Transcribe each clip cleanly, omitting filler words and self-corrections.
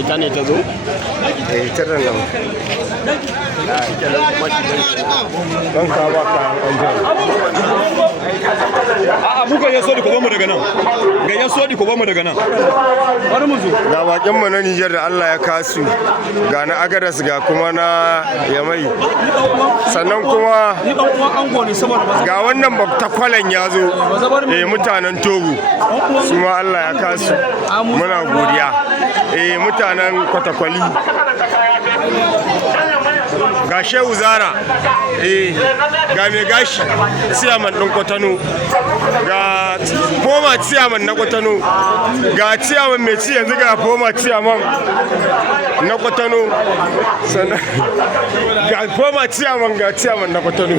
ita ne ta zo? ita da nan don ka ba ka a'a mu ga yaso di ko bamu daga nan ga yaso di ko bamu daga nan bari mu zo ga bakin mu na Niger da Allah ya kasu ga na Agadas ga kuma na Yamai sannan kuma ni dan uwan ango ne saboda ga wannan baktakwalan ya zo mutanen Togo su ma Allah ya kasu muna godiya mutanen Kwatakwali ga Shehu Zara ga mai gashi ciyaman ɗin Kwatano ga foma ciyaman na Kwatano ga ciyaman mai ci yanzu ga foma ciyaman na Kwatano sannan ga foma ciyaman ga ciyaman na Kwatano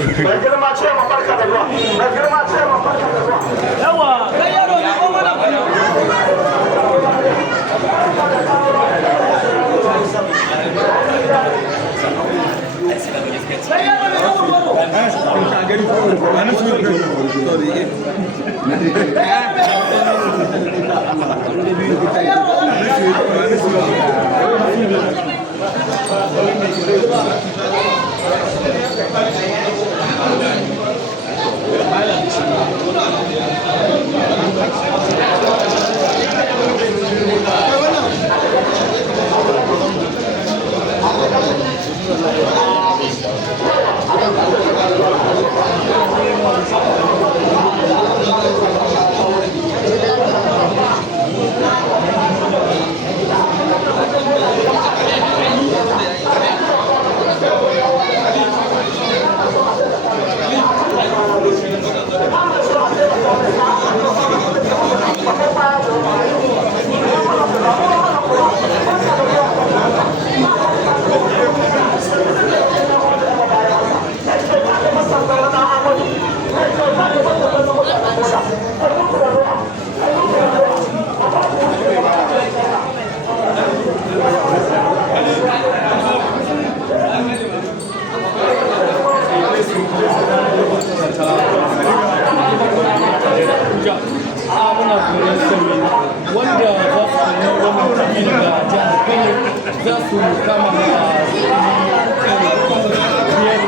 za su kama biyar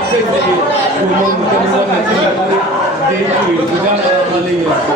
kai tsaye domin ganin wannan da yake gudana a halin yanzu.